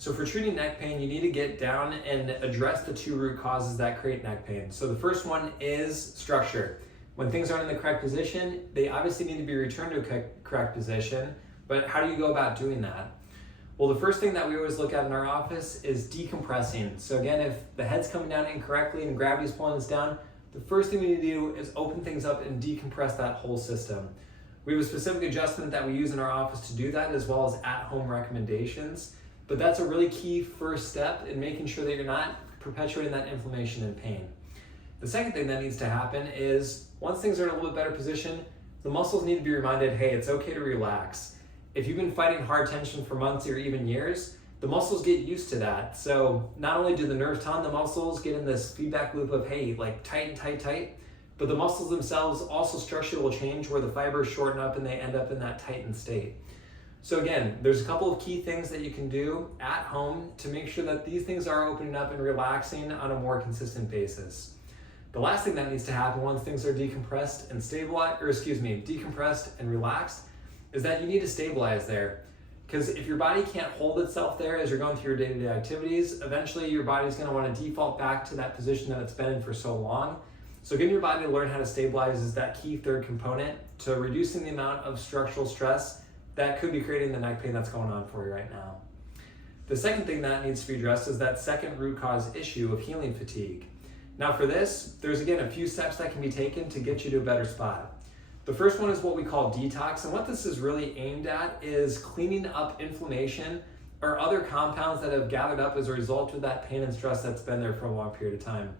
So for treating neck pain, you need to get down and address the two root causes that create neck pain. So the first one is structure. When things aren't in the correct position, they obviously need to be returned to a correct position, but how do you go about doing that? Well, the first thing that we always look at in our office is decompressing. So again, if the head's coming down incorrectly and gravity's pulling us down, the first thing we need to do is open things up and decompress that whole system. We have a specific adjustment that we use in our office to do that, as well as at-home recommendations. But that's a really key first step in making sure that you're not perpetuating that inflammation and pain. The second thing that needs to happen is once things are in a little bit better position, the muscles need to be reminded, hey, it's okay to relax. If you've been fighting hard tension for months or even years, the muscles get used to that. So not only do the nerves tell the muscles get in this feedback loop of, hey, like tight, tight, tight, but the muscles themselves also structurally will change where the fibers shorten up and they end up in that tightened state. So again, there's a couple of key things that you can do at home to make sure that these things are opening up and relaxing on a more consistent basis. The last thing that needs to happen once things are decompressed and decompressed and relaxed is that you need to stabilize there. Because if your body can't hold itself there as you're going through your day-to-day activities, eventually your body's going to want to default back to that position that it's been in for so long. So getting your body to learn how to stabilize is that key third component to reducing the amount of structural stress that could be creating the neck pain that's going on for you right now. The second thing that needs to be addressed is that second root cause issue of healing fatigue. Now for this, there's again a few steps that can be taken to get you to a better spot. The first one is what we call detox, and what this is really aimed at is cleaning up inflammation or other compounds that have gathered up as a result of that pain and stress that's been there for a long period of time.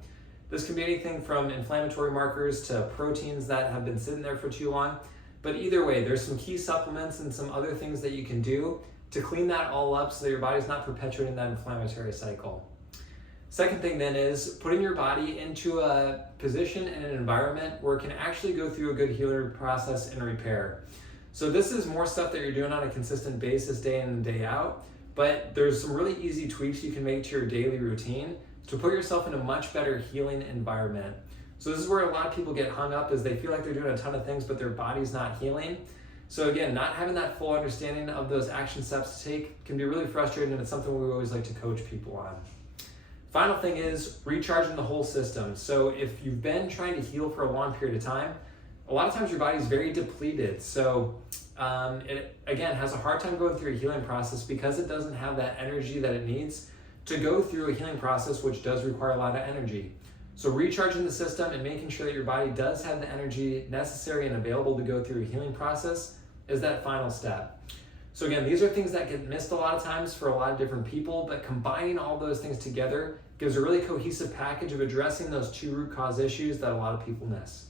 This can be anything from inflammatory markers to proteins that have been sitting there for too long, but either way, there's some key supplements and some other things that you can do to clean that all up so that your body's not perpetuating that inflammatory cycle. Second thing then is putting your body into a position and an environment where it can actually go through a good healing process and repair. So this is more stuff that you're doing on a consistent basis day in and day out, but there's some really easy tweaks you can make to your daily routine to put yourself in a much better healing environment. So this is where a lot of people get hung up, is they feel like they're doing a ton of things, but their body's not healing. So again, not having that full understanding of those action steps to take can be really frustrating, and it's something we always like to coach people on. Final thing is recharging the whole system. So if you've been trying to heal for a long period of time, a lot of times your body's very depleted. So it again has a hard time going through a healing process because it doesn't have that energy that it needs to go through a healing process, which does require a lot of energy. So recharging the system and making sure that your body does have the energy necessary and available to go through a healing process is that final step. So again, these are things that get missed a lot of times for a lot of different people, but combining all those things together gives a really cohesive package of addressing those two root cause issues that a lot of people miss.